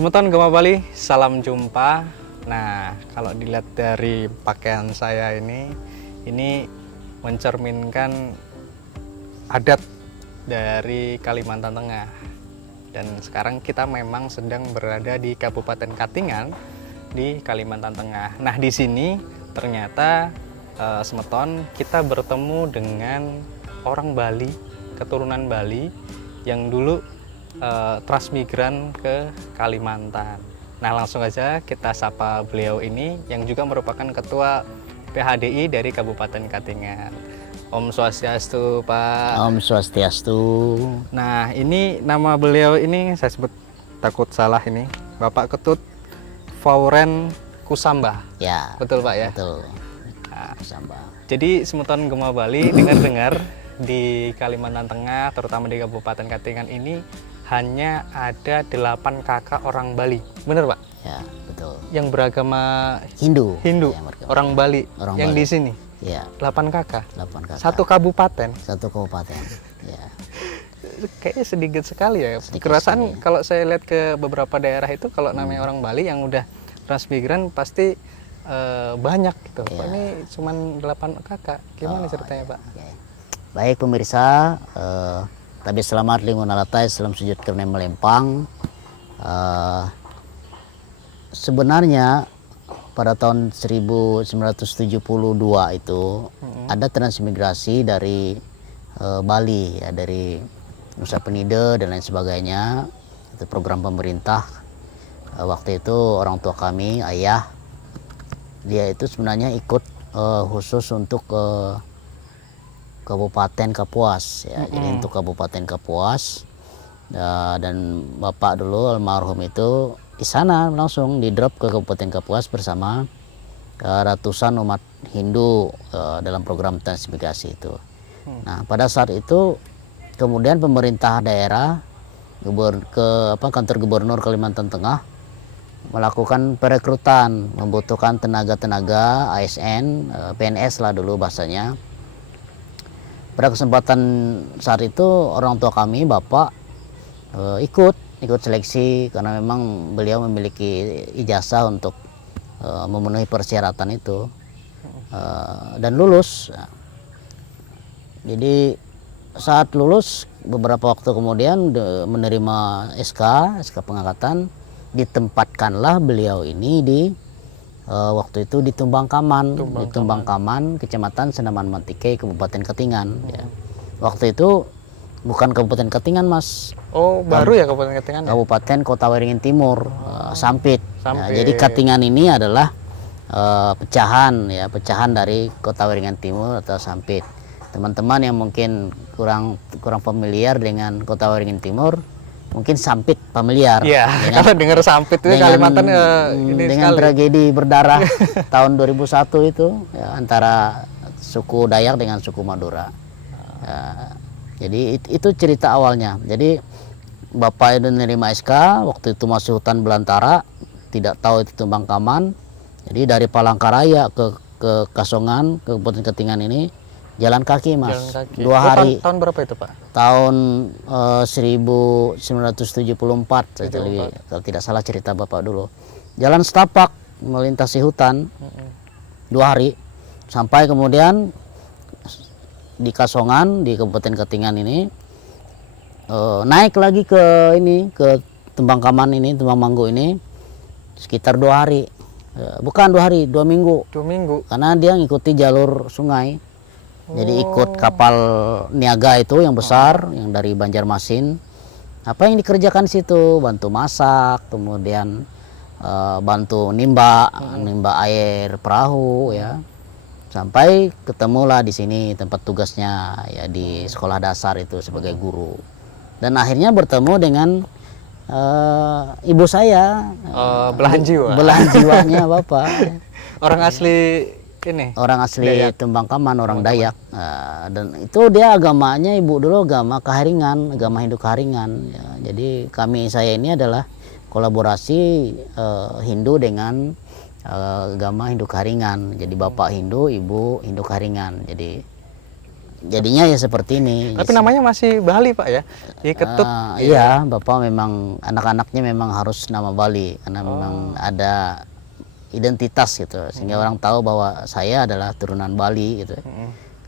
Semeton Gema Bali, salam jumpa. Nah, kalau dilihat dari pakaian saya ini mencerminkan adat dari Kalimantan Tengah. Dan sekarang kita memang sedang berada di Kabupaten Katingan di Kalimantan Tengah. Nah, di sini ternyata Semeton kita bertemu dengan orang Bali, keturunan Bali yang dulu transmigran ke Kalimantan. Nah, langsung aja kita sapa beliau ini yang juga merupakan ketua PHDI dari Kabupaten Katingan. Om Swastiastu, Pak. Om Swastiastu. Nah, ini nama beliau ini saya sebut takut salah ini. Bapak Ketut Fauren Kusamba. Ya. Betul, Pak ya? Betul. Nah, Kusamba. jadi Semeton Gema Bali dengar-dengar di Kalimantan Tengah, terutama di Kabupaten Katingan ini hanya ada 8 kakak orang Bali. Benar, Pak? Ya, betul. Yang beragama Hindu. Hindu, Ya, orang Bali Orang yang Bali. di sini. Ya, 8 kakak. 8 kakak. Satu kabupaten. Satu kabupaten. Ya. Kayaknya sedikit sekali ya. Sedikit Kerasaan sekali. kalau saya lihat ke beberapa daerah itu kalau namanya orang Bali yang udah transmigran pasti banyak gitu. Kok Ya. ini cuman 8 kakak. Gimana ceritanya, Pak? Oke. Baik pemirsa, tapi selamat lingun alatai, salam sujud karena melempang. Sebenarnya pada tahun 1972 itu ada transmigrasi dari Bali ya, dari Nusa Penida dan lain sebagainya. Itu program pemerintah. Waktu itu orang tua kami, ayah, dia itu sebenarnya ikut khusus untuk Kabupaten Kapuas ya. Jadi untuk Kabupaten Kapuas dan bapak dulu almarhum itu di sana langsung di drop ke Kabupaten Kapuas bersama ratusan umat Hindu dalam program transmigrasi itu. Nah, pada saat itu kemudian pemerintah daerah kantor gubernur Kalimantan Tengah melakukan perekrutan, membutuhkan tenaga-tenaga ASN, PNS lah dulu bahasanya. Pada kesempatan saat itu orang tua kami, bapak, ikut seleksi karena memang beliau memiliki ijazah untuk memenuhi persyaratan itu dan lulus. Jadi saat lulus beberapa waktu kemudian menerima SK pengangkatan, ditempatkanlah beliau ini di waktu itu di Tumbangkaman, Kecamatan Senaman Mantike, Kabupaten Katingan. Ya. Waktu itu bukan Kabupaten Katingan, Mas. Oh, baru ya Kabupaten Katingan? Ya? Kabupaten Kota Waringin Timur, Sampit. Sampit. Ya, jadi Katingan ini adalah pecahan dari Kota Waringin Timur atau Sampit. Teman-teman yang mungkin kurang familiar dengan Kota Waringin Timur, mungkin Sampit familiar. Iya, kalau dengar Sampit itu Kalimantan ini dengan sekali. tragedi berdarah tahun 2001 itu ya, antara suku Dayak dengan suku Madura. Ya, jadi itu cerita awalnya. Jadi bapak itu menerima SK, waktu itu masih hutan belantara, tidak tahu itu Tumbangkaman. Jadi dari Palangkaraya ke Kasongan, ke Kabupaten Katingan ini jalan kaki, Mas. Jalan kaki. 2 hari. Tahun berapa itu, Pak? Tahun 1974 kalau tidak salah cerita bapak dulu. Jalan setapak melintasi hutan 2 hari sampai kemudian di Kasongan di Kabupaten Katingan ini naik lagi ke Tumbangkaman ini, Tumbangmanggu ini sekitar 2 hari. Bukan 2 hari, 2 minggu. 2 minggu. Karena dia ngikuti jalur sungai. Jadi ikut kapal niaga itu yang besar, yang dari Banjarmasin. Apa yang dikerjakan di situ? Bantu masak, kemudian bantu nimba air perahu ya. Sampai ketemulah di sini tempat tugasnya ya di sekolah dasar itu sebagai guru. Dan akhirnya bertemu dengan ibu saya. Belahan jiwa. Belahan jiwanya bapak. Orang asli ini. Orang asli Dayak. Tumbangkaman, orang Dayak. Dan itu dia agamanya, ibu dulu agama Kaharingan, agama Hindu Kaharingan. Ya, jadi saya ini adalah kolaborasi Hindu dengan agama Hindu Kaharingan. Jadi bapak Hindu, ibu Hindu Kaharingan. Jadi jadinya ya seperti ini. Tapi namanya masih Bali Pak ya? Ketut. Iya, Bapak memang anak-anaknya memang harus nama Bali karena memang ada identitas gitu, sehingga orang tahu bahwa saya adalah turunan Bali gitu.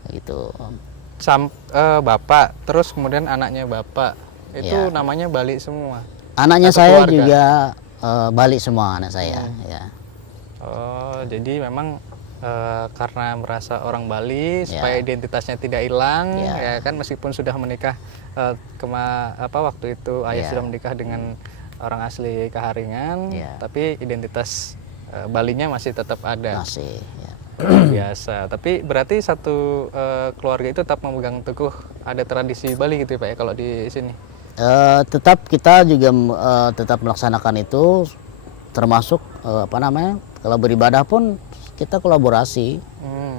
Gitu. Bapak, terus kemudian anaknya Bapak itu Ya. namanya Bali semua. Anaknya Atau saya keluarga? juga Bali semua anak saya. Ya. Oh, jadi memang karena merasa orang Bali Ya. supaya identitasnya tidak hilang, Ya. ya kan meskipun sudah menikah waktu itu ayah Ya. sudah menikah dengan orang asli Kaharingan, Ya. tapi identitas Balinya masih tetap ada. Masih. Ya. Luar biasa. Tapi berarti satu keluarga itu tetap memegang teguh ada tradisi Bali gitu ya Pak ya kalau di sini. Tetap kita juga tetap melaksanakan itu, termasuk kalau beribadah pun kita kolaborasi.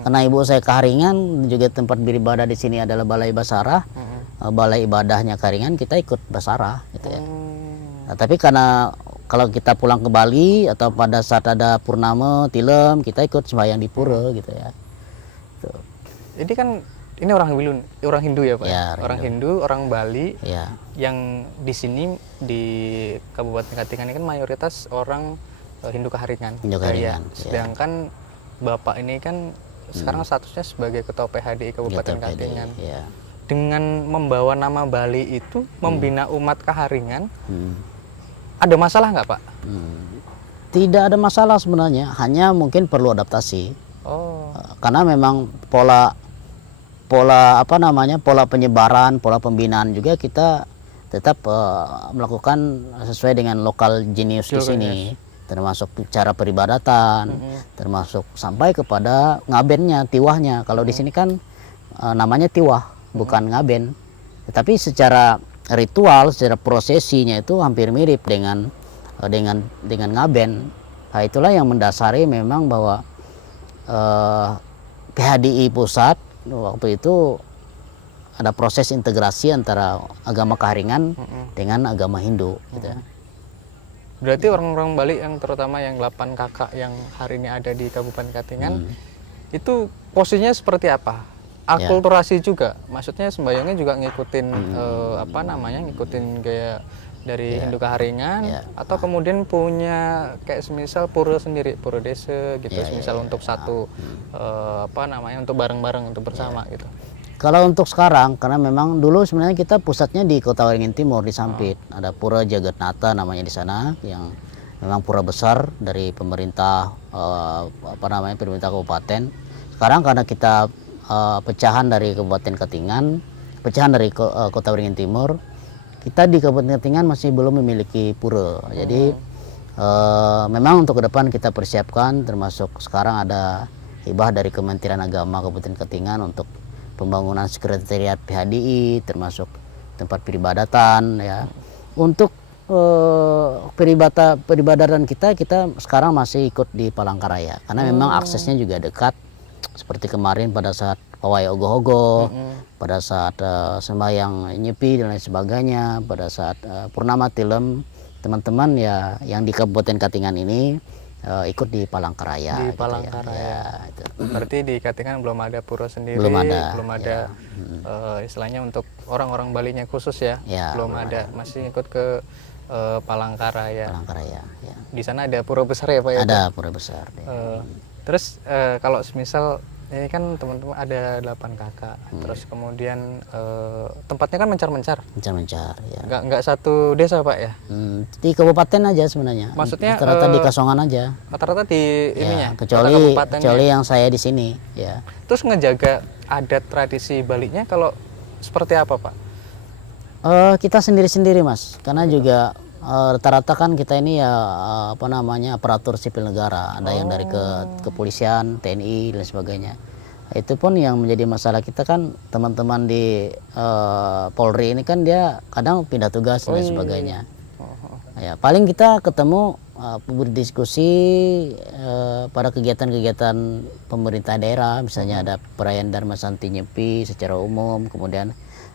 Karena ibu saya Kaharingan, juga tempat beribadah di sini adalah Balai Basarah. Balai ibadahnya Kaharingan, kita ikut Basarah gitu ya. Nah, tapi karena kalau kita pulang ke Bali atau pada saat ada purnama, tilem, kita ikut sembahyang di pura gitu ya. Tuh. Ini kan ini orang Hindu ya Pak? Ya, orang Hindu, orang Bali. Ya. Yang di sini di Kabupaten Katingan ini kan mayoritas orang Hindu Kaharingan. Hindu Kaharingan, Ya. Sedangkan Bapak ini kan sekarang statusnya sebagai Ketua PHDI Kabupaten Katingan. Ya. Dengan membawa nama Bali itu membina umat Kaharingan, Hmm. ada masalah nggak Pak? Tidak ada masalah sebenarnya, hanya mungkin perlu adaptasi. Oh, Karena memang pola penyebaran, pola pembinaan juga kita tetap melakukan sesuai dengan lokal genius di sini, termasuk cara peribadatan, termasuk sampai kepada ngabennya, tiwahnya. Kalau di sini kan namanya tiwah, bukan ngaben. Tetapi secara ritual, secara prosesinya itu hampir mirip dengan ngaben. Nah, itulah yang mendasari memang bahwa PHDI pusat waktu itu ada proses integrasi antara agama Kaharingan dengan agama Hindu gitu. berarti orang-orang Bali yang terutama yang 8 kakak yang hari ini ada di Kabupaten Katingan itu posisinya seperti apa? Akulturasi juga, maksudnya sembayangnya juga ngikutin ngikutin gaya dari Hindu Kaharingan, atau kemudian punya kayak semisal pura sendiri, pura desa gitu, semisal untuk satu untuk bareng-bareng untuk bersama gitu. Kalau untuk sekarang, karena memang dulu sebenarnya kita pusatnya di Kota Waringin Timur di Sampit, ada Pura Jagatnata namanya di sana, yang memang pura besar dari pemerintah pemerintah kabupaten. Sekarang karena kita pecahan dari Kabupaten Katingan, pecahan dari Kota Waringin Timur, kita di Kabupaten Katingan masih belum memiliki pura. Jadi memang untuk ke depan kita persiapkan, termasuk sekarang ada hibah dari Kementerian Agama Kabupaten Katingan untuk pembangunan sekretariat PHDI, termasuk tempat peribadatan ya. Untuk peribadatan kita sekarang masih ikut di Palangkaraya karena memang aksesnya juga dekat. Seperti kemarin pada saat pawai ogoh-ogoh, pada saat sembahyang nyepi dan lain sebagainya, pada saat purnama tilem, teman-teman ya yang di Kabupaten Katingan ini ikut di Palangkaraya. Di Palangkaraya. Ya, itu. Berarti di Katingan belum ada pura sendiri, Belum ada, istilahnya untuk orang-orang Balinya khusus ya, belum ada, masih ikut ke Palangkaraya. Palangkaraya. Ya. Di sana ada pura besar ya Pak ya? Ada pura besar. Terus kalau semisal ini kan teman-teman ada 8 kakak, terus kemudian tempatnya kan mencar-mencar. Mencar-mencar ya. Nggak satu desa Pak ya? Di kabupaten aja sebenarnya. Maksudnya rata-rata di Kasongan aja. Rata-rata di ininya. Kecuali yang saya di sini ya. Terus ngejaga adat tradisi Balinya kalau seperti apa Pak? Kita sendiri-sendiri Mas, karena juga rata-rata kan kita ini ya aparatur sipil negara, ada yang dari kepolisian, TNI dan sebagainya. Itu pun yang menjadi masalah kita kan teman-teman di Polri ini kan dia kadang pindah tugas dan sebagainya. Ya paling kita ketemu berdiskusi pada kegiatan-kegiatan pemerintah daerah, misalnya ada perayaan Dharma Santi Nyepi secara umum, kemudian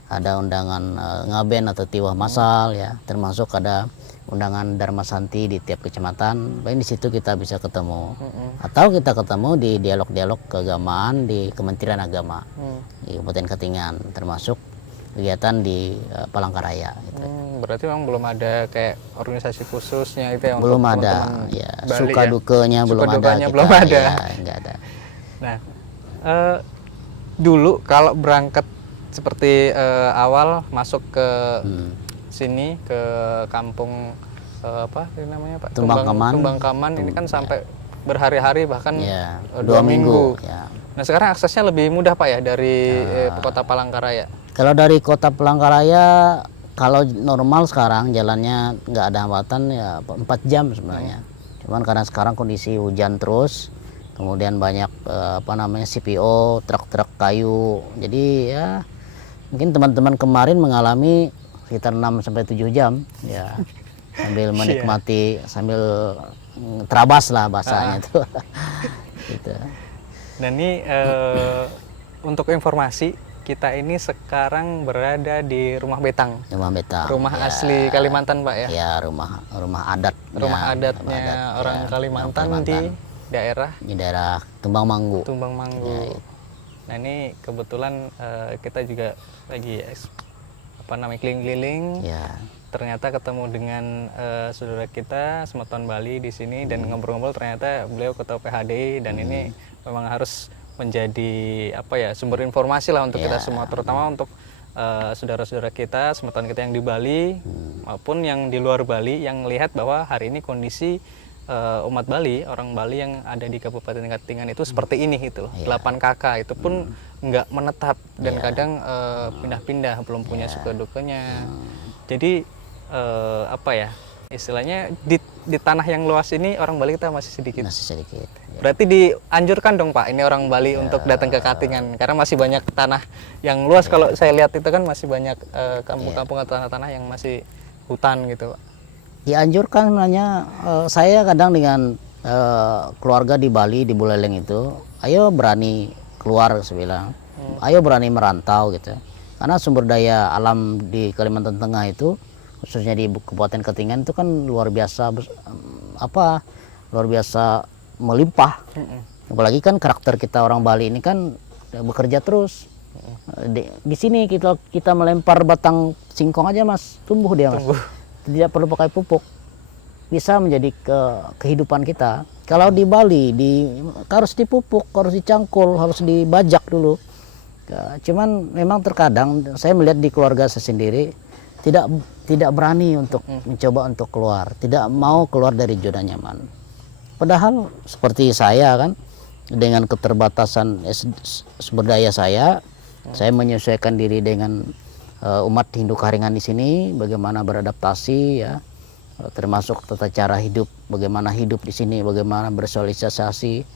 ada undangan ngaben atau tiwah massal ya, termasuk ada undangan Dharma Santi di tiap kecamatan. Paling di situ kita bisa ketemu, atau kita ketemu di dialog-dialog keagamaan di Kementerian Agama di Kabupaten Katingan, termasuk kegiatan di Palangkaraya gitu. Berarti memang belum ada kayak organisasi khususnya itu yang Belum untuk ada teman-teman ya, Bali suka ya? dukanya Suka belum ada dukanya kita, belum ada. ya, enggak ada. Nah, dulu kalau berangkat seperti awal masuk ke sini ke kampung apa ini namanya Pak? Tumbangkaman. Tumbangkaman ini kan sampai berhari-hari bahkan Ya, 2 minggu. ya. Nah sekarang aksesnya lebih mudah Pak ya dari kota Palangkaraya. Kalau dari kota Palangkaraya, kalau normal sekarang jalannya nggak ada hambatan ya 4 jam sebenarnya. Cuman karena sekarang kondisi hujan terus, kemudian banyak CPO, truk-truk kayu. Jadi ya mungkin teman-teman kemarin mengalami sekitar 6 sampai 7 jam ya. Sambil menikmati, sambil terabas lah bahasanya itu. Gitu. Dan ini untuk informasi, kita ini sekarang berada di Rumah Betang. Rumah Betang. Rumah ya, asli Kalimantan, Pak ya? Ya, rumah adat. Rumah adatnya orang ya, Kalimantan, di daerah Tumbang Manggu. Tumbang Manggu. Ya, nah, ini kebetulan kita juga lagi keliling-keliling. ya. Ternyata ketemu dengan saudara kita Semeton Bali di sini dan ngobrol-ngobrol, ternyata beliau ketua PHDI dan ini memang harus menjadi sumber informasi lah untuk kita semua, terutama untuk saudara-saudara kita Semeton kita yang di Bali maupun yang di luar Bali yang lihat bahwa hari ini kondisi umat Bali, orang Bali yang ada di Kabupaten Katingan itu seperti ini gitu loh. 8 kakak itu pun nggak menetap dan kadang pindah-pindah, belum punya suka dukanya. Jadi istilahnya di tanah yang luas ini orang Bali kita masih sedikit. Masih sedikit. Ya. Berarti dianjurkan dong Pak ini orang Bali untuk datang ke Katingan karena masih banyak tanah yang luas. Kalau saya lihat itu kan masih banyak kampung-kampung atau tanah-tanah yang masih hutan gitu Pak. Dianjurkan sebenarnya, saya kadang dengan keluarga di Bali, di Buleleng itu, ayo berani keluar, saya bilang, ayo berani merantau gitu. Karena sumber daya alam di Kalimantan Tengah itu, khususnya di Kabupaten Katingan itu kan luar biasa melimpah. Apalagi kan karakter kita orang Bali ini kan bekerja terus. Di sini kita melempar batang singkong aja Mas, tumbuh dia Mas. Tidak perlu pakai pupuk, bisa menjadi kehidupan kita. Kalau di Bali harus dipupuk, harus dicangkul, harus dibajak dulu. Cuman memang terkadang saya melihat di keluarga saya sendiri tidak berani untuk mencoba untuk keluar, tidak mau keluar dari zona nyaman. Padahal seperti saya kan, dengan keterbatasan sumber daya saya menyesuaikan diri dengan umat Hindu Karingan di sini, bagaimana beradaptasi ya, termasuk tata cara hidup, bagaimana hidup di sini, bagaimana bersosialisasi,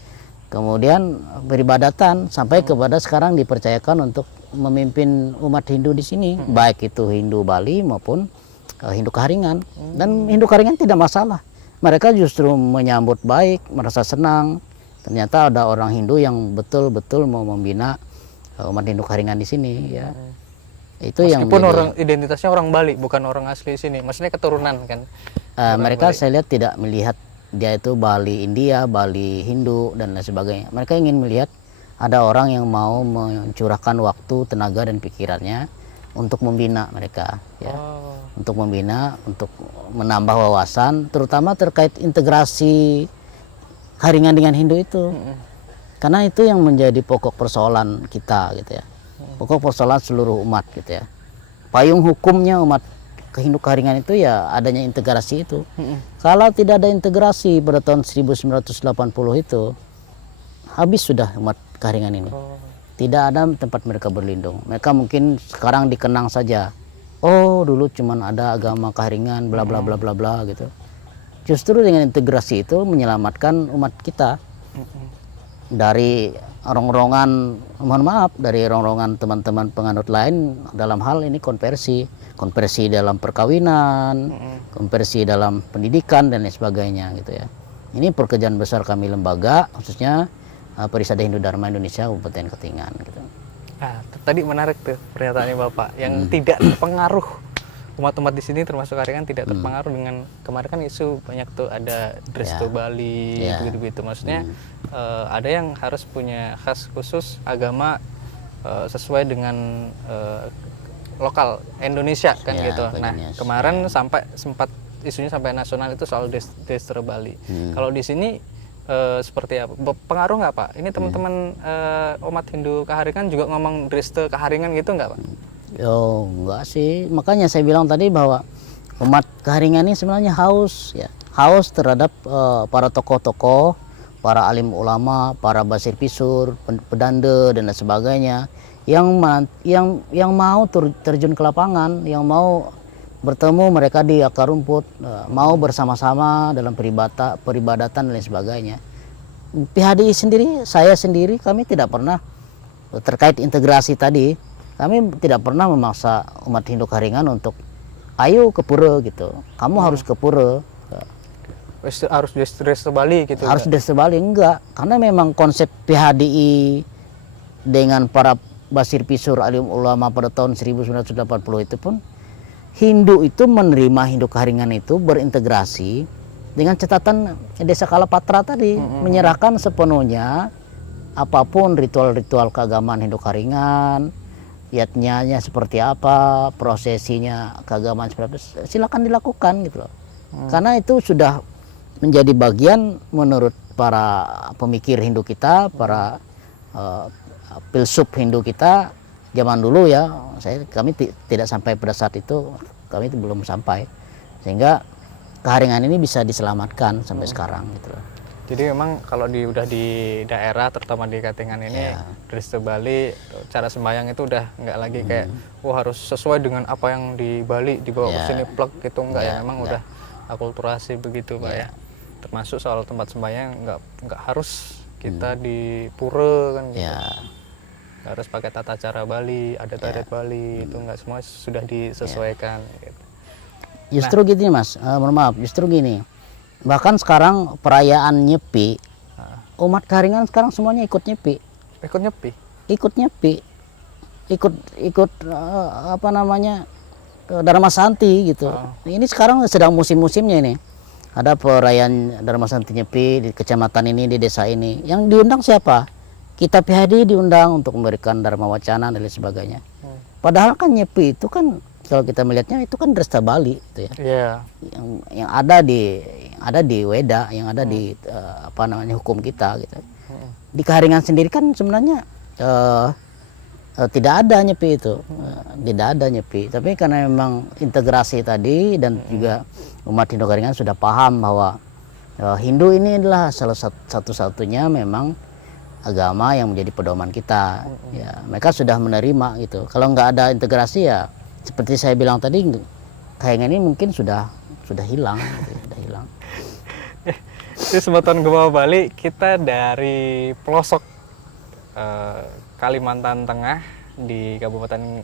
kemudian beribadatan sampai kepada sekarang dipercayakan untuk memimpin umat Hindu di sini, baik itu Hindu Bali maupun Hindu Karingan. Dan Hindu Karingan tidak masalah, mereka justru menyambut baik, merasa senang. Ternyata ada orang Hindu yang betul-betul mau membina umat Hindu Karingan di sini ya. Itu meskipun yang orang identitasnya orang Bali, bukan orang asli sini, maksudnya keturunan kan. Mereka Bali. Saya lihat tidak melihat dia itu Bali India, Bali Hindu dan lain sebagainya. Mereka ingin melihat ada orang yang mau mencurahkan waktu, tenaga dan pikirannya untuk membina mereka ya. Untuk membina, untuk menambah wawasan, terutama terkait integrasi Karingan dengan Hindu itu. Karena itu yang menjadi pokok persoalan kita gitu ya. Pokok persoalan seluruh umat gitu ya. Payung hukumnya umat Hindu Karingan itu ya adanya integrasi itu. Kalau tidak ada integrasi pada tahun 1980 itu, habis sudah umat Karingan ini. Tidak ada tempat mereka berlindung. Mereka mungkin sekarang dikenang saja. Oh, dulu cuman ada agama Karingan bla bla bla bla bla gitu. Justru dengan integrasi itu menyelamatkan umat kita. dari rongrongan, mohon maaf, dari rongrongan teman-teman penganut lain dalam hal ini konversi dalam perkawinan, konversi dalam pendidikan dan lain sebagainya gitu ya. Ini pekerjaan besar kami lembaga, khususnya Perisada Hindu Dharma Indonesia Kabupaten Katingan gitu. Nah, tadi menarik tuh pernyataannya Bapak yang tidak terpengaruh, umat-umat di sini termasuk Karingan tidak terpengaruh dengan kemarin kan isu banyak tuh ada Dresto Bali begitu-begitu. Maksudnya ada yang harus punya khas khusus agama sesuai dengan lokal Indonesia kan gitu. Nah, kemarin sampai sempat isunya sampai nasional itu soal Dresto Bali. Kalau di sini seperti apa? Pengaruh nggak Pak? Ini teman-teman umat Hindu Kaharingan juga ngomong Dresto Kaharingan gitu nggak Pak? Oh enggak sih, makanya saya bilang tadi bahwa umat Kaharingan ini sebenarnya haus terhadap para tokoh-tokoh, para alim ulama, para basir pisur, pedande dan lain sebagainya yang mau terjun ke lapangan, yang mau bertemu mereka di akar rumput, mau bersama-sama dalam peribadatan dan lain sebagainya. PHDI sendiri, saya sendiri, kami tidak pernah terkait integrasi tadi, kami tidak pernah memaksa umat Hindu Kaharingan untuk ayo ke pura gitu, kamu harus ke pura, harus Dresto Bali gitu. Harus Dresto Bali enggak, karena memang konsep PHDI dengan para basir pisur alim ulama pada tahun 1980 itu pun Hindu itu menerima Hindu Kaharingan itu berintegrasi dengan catatan Desa Kalapatra tadi, menyerahkan sepenuhnya apapun ritual-ritual keagamaan Hindu Kaharingan, yatnyanya seperti apa, prosesinya keagamaan seperti apa, silakan dilakukan gitu loh. Karena itu sudah menjadi bagian menurut para pemikir Hindu kita, para filsuf Hindu kita zaman dulu ya. Kami tidak sampai pada saat itu, kami itu belum sampai, sehingga Kaharingan ini bisa diselamatkan sampai sekarang gitu loh. Jadi memang kalau udah di daerah, terutama di Katingan ini, Dresto Bali, cara sembahyang itu udah nggak lagi kayak, wah harus sesuai dengan apa yang di Bali dibawa ke sini plek gitu, enggak ya, memang udah akulturasi begitu Pak ya. Termasuk soal tempat sembahyang nggak harus kita di pura kan gitu. Nggak harus pakai tata cara Bali, adat-adat Bali, itu nggak semua sudah disesuaikan gitu. Justru gini Mas, mohon maaf, justru gini. Bahkan sekarang perayaan Nyepi, umat Kaharingan sekarang semuanya ikut Nyepi. Ikut Nyepi? Ikut Nyepi. Ikut apa namanya, Dharma Santi gitu. Ini sekarang sedang musim-musimnya ini. Ada perayaan Dharma Santi Nyepi di kecamatan ini, di desa ini. Yang diundang siapa? Kita PHD diundang untuk memberikan Dharma Wacana dan lain sebagainya. Padahal kan Nyepi itu kan, kalau kita melihatnya itu kan Dresto Bali gitu ya. Yang ada di Weda, yang ada di apa namanya hukum kita gitu. Di Kaharingan sendiri kan sebenarnya tidak ada Nyepi itu. Tidak ada Nyepi. Tapi karena memang integrasi tadi dan juga umat Hindu Kaharingan sudah paham bahwa Hindu ini adalah salah satu-satunya memang agama yang menjadi pedoman kita. Ya, mereka sudah menerima gitu. Kalau nggak ada integrasi ya seperti saya bilang tadi, Kaharingan ini mungkin sudah hilang, gitu, sudah hilang. Di Semeton Gema Bali, kita dari pelosok Kalimantan Tengah di Kabupaten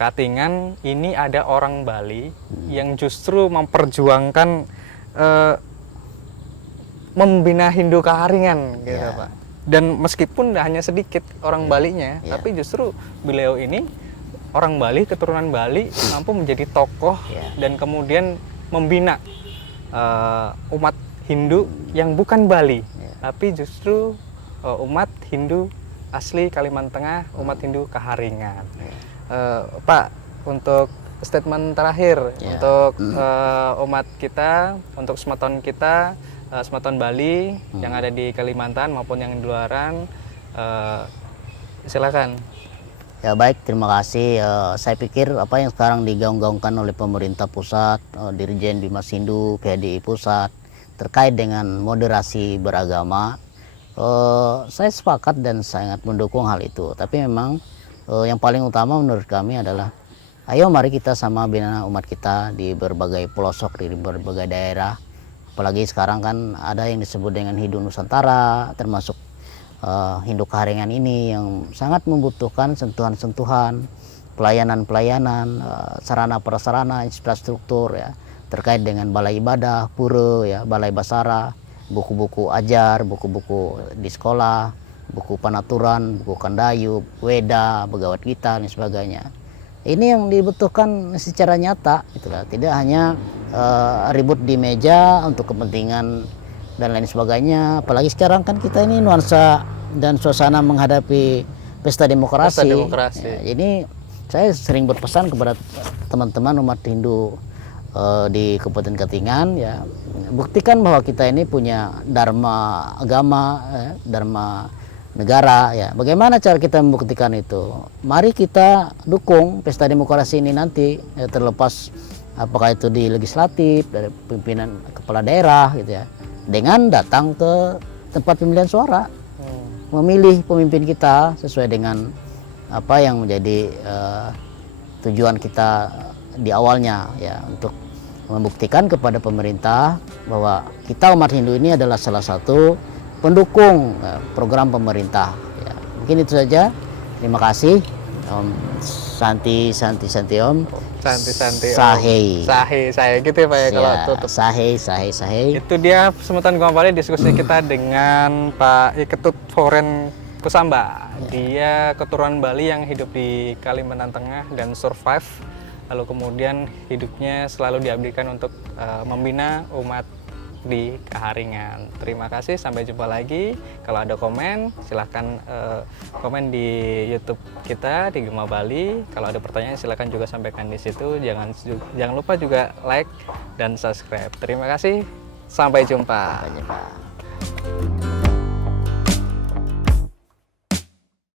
Katingan, ini ada orang Bali yang justru memperjuangkan membina Hindu Kaharingan, gitu Pak. Dan meskipun hanya sedikit orang Balinya, tapi justru beliau ini orang Bali, keturunan Bali, mampu menjadi tokoh dan kemudian membina umat Hindu yang bukan Bali, tapi justru umat Hindu asli Kalimantan Tengah, umat Hindu Kaharingan. Pak, untuk statement terakhir untuk umat kita, untuk Semeton kita, Semeton Bali yang ada di Kalimantan maupun yang di luaran, silakan. Ya baik, terima kasih. Saya pikir apa yang sekarang digaung-gaungkan oleh pemerintah pusat, Dirjen Bimas Hindu, PHDI pusat, terkait dengan moderasi beragama, saya sepakat dan sangat mendukung hal itu. Tapi memang yang paling utama menurut kami adalah, ayo mari kita sama bina umat kita di berbagai pelosok, di berbagai daerah. Apalagi sekarang kan ada yang disebut dengan Hindu Nusantara, termasuk Hindu Kaharingan ini yang sangat membutuhkan sentuhan-sentuhan, pelayanan-pelayanan, sarana prasarana, infrastruktur ya terkait dengan balai ibadah, pura ya, balai basara, buku-buku ajar, buku-buku di sekolah, buku panaturan, buku kandayu, weda, begawat gita dan sebagainya. Ini yang dibutuhkan secara nyata, itulah. Tidak hanya ribut di meja untuk kepentingan dan lain sebagainya. Apalagi sekarang kan kita ini nuansa dan suasana menghadapi pesta demokrasi. Pesta demokrasi. Ya, jadi saya sering berpesan kepada teman-teman umat Hindu di Kabupaten Katingan, ya, buktikan bahwa kita ini punya dharma agama, dharma negara, ya. Bagaimana cara kita membuktikan itu? Mari kita dukung pesta demokrasi ini nanti, ya, terlepas apakah itu di legislatif, dari pimpinan kepala daerah gitu ya, dengan datang ke tempat pemilihan suara, memilih pemimpin kita sesuai dengan apa yang menjadi tujuan kita di awalnya, ya, untuk membuktikan kepada pemerintah bahwa kita umat Hindu ini adalah salah satu pendukung program pemerintah. Ya, mungkin itu saja. Terima kasih. Om Santi Om. Santi Sahei. Sahei gitu ya Pak ya, kalau tutup. Sahei. Itu dia Semutan Gomapale diskusi kita dengan Pak Iketut Foren Kusamba. Dia keturunan Bali yang hidup di Kalimantan Tengah dan survive. Lalu kemudian hidupnya selalu diabdikan untuk membina umat di Kaharingan. Terima kasih, sampai jumpa lagi. Kalau ada komen, silahkan komen di YouTube kita di Gema Bali. Kalau ada pertanyaan, silahkan juga sampaikan di situ. Jangan lupa juga like dan subscribe. Terima kasih, sampai jumpa. Sampai jumpa.